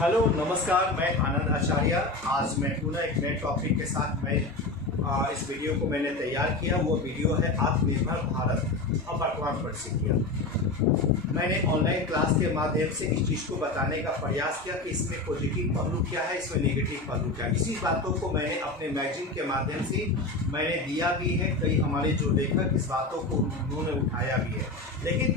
Hello नमस्कार, मैं आनंद आचार्य। आज मैं पुनः एक नए टॉपिक के साथ इस वीडियो को मैंने तैयार किया। वो वीडियो है आत्मनिर्भर भारत अब वर्तमान परिस्थितियाँ। मैंने ऑनलाइन क्लास के माध्यम से इस चीज़ को बताने का प्रयास किया कि इसमें पॉजिटिव पहलू क्या है, इसमें नेगेटिव पहलू क्या है। इसी बातों को मैंने अपने मैगजीन के माध्यम से मैंने दिया भी है। कई हमारे जो लेखक इस बातों को उन्होंने उठाया भी है, लेकिन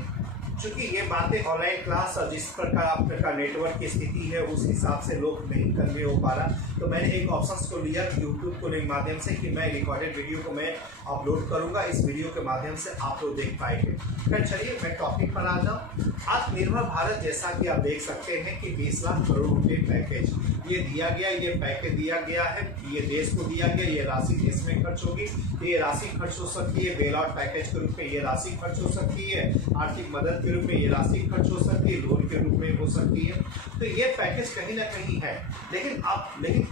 चूँकि ये बातें ऑनलाइन क्लास और जिस प्रकार का नेटवर्क की स्थिति है उस हिसाब से लोग नहीं कन्वे हो पा रहा, तो मैंने एक ऑप्शन को लिया यूट्यूब को के माध्यम से कि मैं रिकॉर्डेड वीडियो को मैं अपलोड करूंगा। इस वीडियो के माध्यम से आप लोग देख पाएंगे। फिर चलिए मैं टॉपिक पर आ जाऊँ। आत्मनिर्भर भारत, जैसा कि आप देख सकते हैं कि 20 लाख करोड़ रुपये पैकेज ये दिया गया, ये पैकेज दिया गया है, ये देश को दिया गया। ये राशि देश में खर्च होगी, ये राशि खर्च हो सकती है बेल आउट पैकेज के रूप में, ये राशि खर्च हो सकती है आर्थिक मदद के रूप में, ये राशि खर्च हो सकती है लोन के रूप में हो सकती है। तो ये पैकेज कहीं ना कहीं है, लेकिन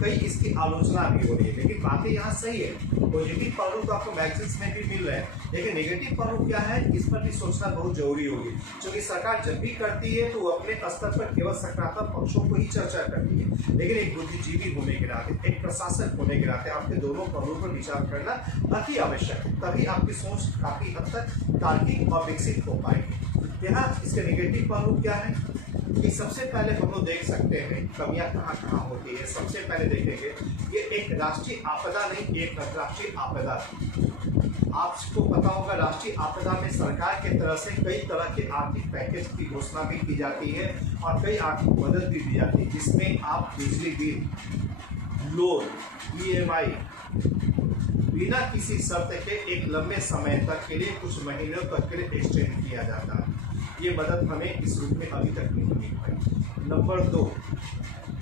कई इसकी आलोचना भी हो रही है। लेकिन बातें यहाँ सही है, पॉजिटिव पहलू तो आपको मैगजीन्स में भी मिल रहे हैं, लेकिन नेगेटिव पहलू क्या है इस पर भी सोचना बहुत जरूरी होगी। क्योंकि सरकार जब भी करती है तो वो अपने स्तर पर केवल सकारात्मक पक्षों को ही चर्चा करती है, लेकिन एक बुद्धिजीवी होने के नाते, एक प्रशासक होने के नाते आपके दोनों पहलुओं पर विचार करना अति आवश्यक है। तभी आपकी सोच काफी हद तक तार्किक और विकसित हो पाएगी। यहाँ इसके नेगेटिव पहलू क्या है कि सबसे पहले हम लोग देख सकते हैं कमियां कहाँ कहाँ होती है। सबसे पहले देखेंगे ये एक राष्ट्रीय आपदा नहीं, एक अंतर्राष्ट्रीय आपदा। आपको पता होगा राष्ट्रीय आपदा में सरकार के तरफ से कई तरह के आर्थिक पैकेज की घोषणा भी की जाती है और कई आर्थिक मदद भी दी जाती है, जिसमें आप बिजली बिल, लोन, EMI बिना किसी शर्त के एक लंबे समय तक के लिए, कुछ महीनों तक के लिए एक्सटेंड किया जाता है। ये मदद हमें इस रूप में अभी तक नहीं मिल पाई। नंबर 2,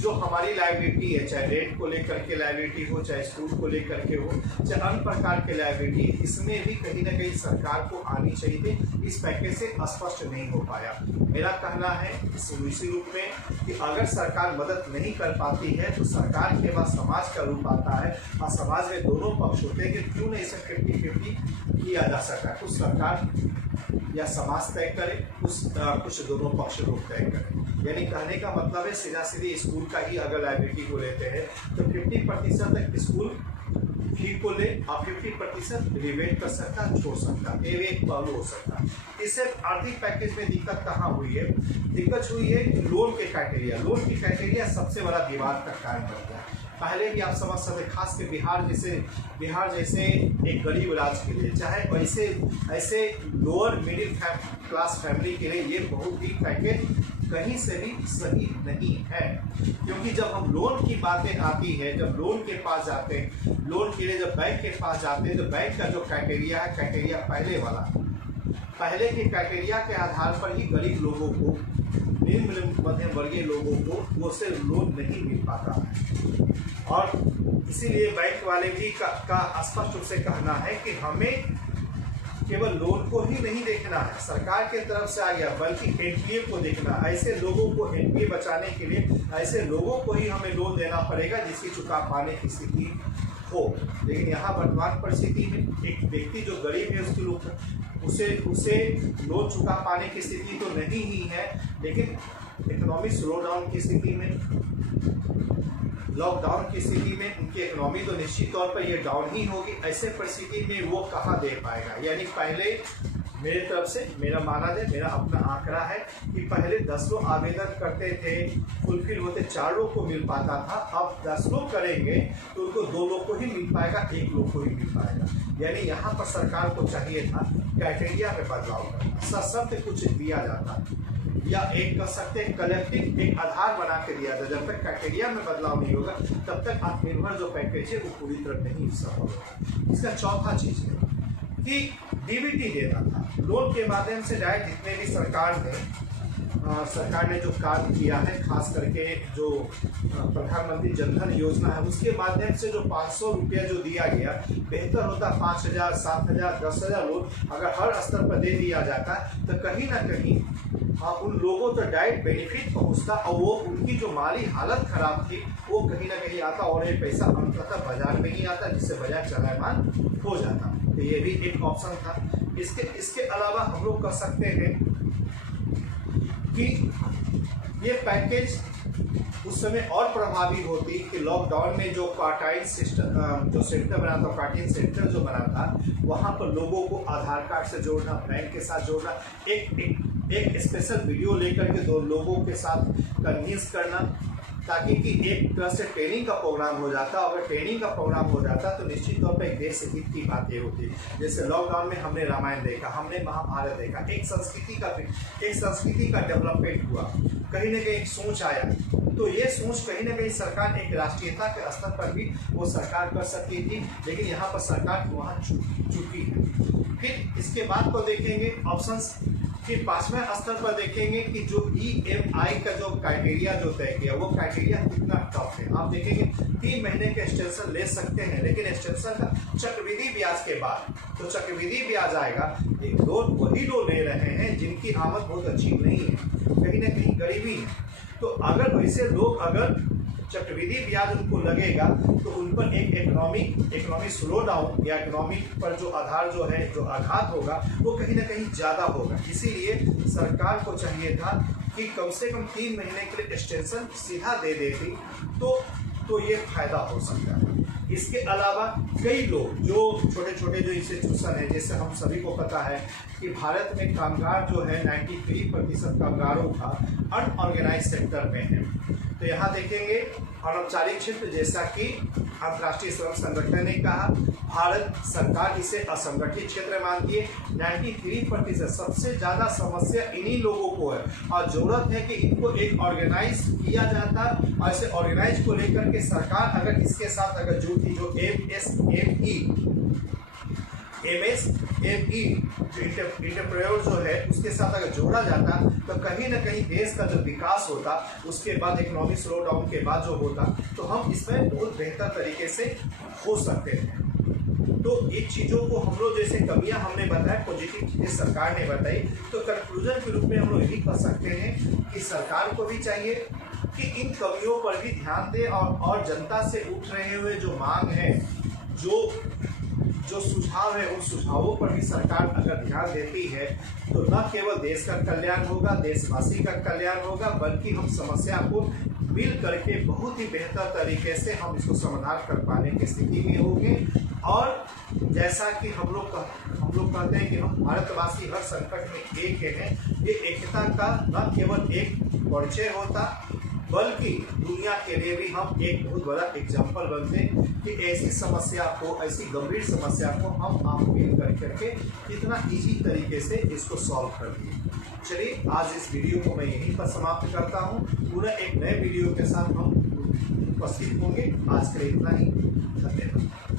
जो हमारी लायबिलिटी है, चाहे रेंट को लेकर के लायबिलिटी हो, चाहे स्कूल को लेकर के हो, चाहे अन्य प्रकार के लायबिलिटी, इसमें भी कहीं ना कहीं सरकार को आनी चाहिए थी। इस पैकेज से स्पष्ट नहीं हो पाया। मेरा कहना है इसी रूप में कि अगर सरकार मदद नहीं कर पाती है तो सरकार के बाद समाज का रूप आता है और समाज में दोनों पक्ष होते हैं कि क्यों नहीं इसे 50-50 किया जा सकता है। कुछ सरकार या समाज तय करे, कुछ दोनों पक्ष लोग तय करें। यानी कहने का मतलब है सीधा सीधे स्कूल का ही अगर लायबिलिटी को लेते हैं तो 50% तक स्कूल फी को ले और 50% रिवेट कर सकता, छोड़ सकता, ये एक पहलू हो सकता। इससे आर्थिक पैकेज में दिक्कत कहाँ हुई है? दिक्कत हुई है लोन के क्राइटेरिया। लोन की क्राइटेरिया सबसे बड़ा विवाद का कारण बनता है। पहले भी आप समझ सकते, खास के बिहार जैसे एक गरीब राज्य के लिए, चाहे ऐसे लोअर मिडिल क्लास फैमिली के लिए ये बहुत ही पैकेज कहीं से भी सही नहीं है। क्योंकि जब हम लोन की बातें आती है, जब लोन के पास जाते हैं, लोन के लिए जब बैंक के पास जाते हैं, तो बैंक का जो क्राइटेरिया है, क्राइटेरिया पहले के क्राइटेरिया के आधार पर ही गरीब लोगों को, निम्न मध्यम वर्गीय लोगों को वो से लोन नहीं मिल पाता है। और इसीलिए बैंक वाले भी का स्पष्ट रूप से कहना है कि हमें केवल लोन को ही नहीं देखना है, सरकार के तरफ से आ गया, बल्कि NPA को देखना। ऐसे लोगों को NPA बचाने के लिए ऐसे लोगों को ही हमें लोन देना पड़ेगा जिसकी चुका पाने की स्थिति हो। लेकिन यहाँ वर्तमान परिस्थिति में एक व्यक्ति जो गरीब है उसे लोन चुका पाने की स्थिति तो नहीं ही है, लेकिन इकोनॉमिक स्लो डाउन की स्थिति में, लॉकडाउन की स्थिति में उनकी इकोनॉमी तो निश्चित तौर पर ये डाउन ही होगी। ऐसे परिस्थिति में वो कहाँ दे पाएगा? यानी पहले मेरे तरफ से मेरा अपना आंकड़ा है कि पहले 10 लोग आवेदन करते थे, फुलफिल होते 4 लोग को मिल पाता था। अब 10 लोग करेंगे तो उनको 2 लोग को ही मिल पाएगा, 1 लोग को ही मिल पाएगा। यानी यहाँ पर सरकार को चाहिए था क्राइटेरिया में बदलाव करना, सशर्त कुछ दिया जाता, या एक कर सकते हैं कलेक्टिव एक आधार बना के दिया था। जब तक क्राइटेरिया में बदलाव नहीं होगा तब तक आत्मनिर्भर जो पैकेज है वो पूरी तरह नहीं सफल होगा। इसका चौथा चीज है कि DBT देना था। लोन के माध्यम से डायरेक्ट जितने भी सरकार ने जो कार्य किया है, खास करके जो प्रधानमंत्री जनधन योजना है उसके माध्यम से जो 500 रुपया जो दिया गया, बेहतर होता 5,000, 7,000, 10,000 लोन अगर हर स्तर पर दे दिया जाता तो कहीं ना कहीं उन लोगों तक डायरेक्ट बेनिफिट पहुंचता और वो उनकी जो माली हालत खराब थी वो कहीं ना कहीं आता और ये पैसा अंततः बाजार में ही आता, जिससे बाजार चलायमान हो जाता। तो ये भी एक ऑप्शन था। इसके अलावा हम लोग कर सकते हैं कि ये पैकेज उस समय और प्रभावी होती कि लॉकडाउन में जो क्वारंटाइन सिस्टम जो सेंटर बना था, क्वारंटाइन सेंटर जो बना था, वहाँ पर लोगों को आधार कार्ड से जोड़ना, बैंक के साथ जोड़ना, एक स्पेशल वीडियो लेकर के दो लोगों के साथ कन्विंस करना, ताकि कि एक तरह से ट्रेनिंग का प्रोग्राम हो जाता। अगर ट्रेनिंग का प्रोग्राम हो जाता तो निश्चित तौर पर एक देश से हित की बातें होती। जैसे लॉकडाउन में हमने रामायण देखा, हमने महाभारत देखा, एक संस्कृति का डेवलपमेंट हुआ, कहीं ना कहीं एक सोच आया। तो ये सोच कहीं ना कहीं सरकार एक राष्ट्रीयता के स्तर पर भी वो सरकार कर सकती थी, लेकिन यहाँ पर सरकार वहाँ चुकी है। फिर इसके बाद को देखेंगे ऑप्शंस, फिर 5वें स्तर पर देखेंगे कि जो EMI का जो क्राइटेरिया जो तय किया, वो क्राइटेरिया कितना टफ है। आप देखेंगे 3 महीने के एक्सटेंशन ले सकते हैं, लेकिन एक्सटेंशन का चक्रवृद्धि ब्याज के बाद तो चक्रवृद्धि ब्याज आएगा। वही लोग ले रहे हैं जिनकी आमद बहुत अच्छी नहीं है, कहीं ना कहीं गरीबी है। तो अगर वैसे लोग अगर चक्रवृद्धि ब्याज उनको लगेगा तो उन पर एक इकोनॉमी स्लो डाउन या इकोनॉमी पर जो आधार जो है, जो आघात होगा वो कहीं ना कहीं ज़्यादा होगा। इसीलिए सरकार को चाहिए था कि कम से कम 3 महीने के लिए एक्सटेंशन सीधा दे देती तो ये फायदा हो सकता है। इसके अलावा कई लोग जो छोटे छोटे जो इंस्टीट्यूशन है, जैसे हम सभी को पता है कि भारत में कामगार जो है 93% कामगारों का अनऑर्गेनाइज सेक्टर में है। तो यहाँ देखेंगे अनौपचारिक क्षेत्र, जैसा कि अंतर्राष्ट्रीय श्रम संगठन ने कहा, भारत सरकार इसे असंगठित क्षेत्र मानती है। 93% सबसे ज़्यादा समस्या इन्हीं लोगों को है और ज़रूरत है कि इनको एक ऑर्गेनाइज किया जाता। और इसे ऑर्गेनाइज को लेकर के सरकार अगर इसके साथ अगर जुड़ती, जो MSME जो इंटरप्रेन्योर जो है उसके साथ अगर जोड़ा जाता तो कहीं ना कहीं देश का जो विकास होता, उसके बाद इकोनॉमिक स्लो डाउन के बाद जो होता, तो हम इसमें बहुत बेहतर तरीके से हो सकते हैं। तो इन चीज़ों को हम लोग जैसे कमियां हमने बताया, पॉजिटिव चीज़ें सरकार ने बताई, तो कंक्लूजन के रूप में हम लोग यही कह सकते हैं कि सरकार को भी चाहिए कि इन कमियों पर भी ध्यान दे और जनता से उठ रहे हुए जो मांग है, जो सुझाव है, उन सुझावों पर भी सरकार अगर ध्यान देती है तो न केवल देश का कल्याण होगा, देशवासी का कल्याण होगा, बल्कि हम समस्या को मिल करके बहुत ही बेहतर तरीके से हम इसको समाधान कर पाने की स्थिति में होंगे। और जैसा कि हम लोग कहते हैं कि हम भारतवासी हर संकट में एक हैं, ये एकता का न केवल एक परिचय होता, बल्कि दुनिया के लिए भी हम एक बहुत बड़ा एग्जाम्पल बनते हैं कि ऐसी समस्या को, ऐसी गंभीर समस्या को हम आप मिल करके कितना इजी तरीके से इसको सॉल्व कर दिए। चलिए आज इस वीडियो को मैं यहीं पर समाप्त करता हूँ। पूरा एक नए वीडियो के साथ हम उपस्थित होंगे। आज के लिए इतना ही, धन्यवाद।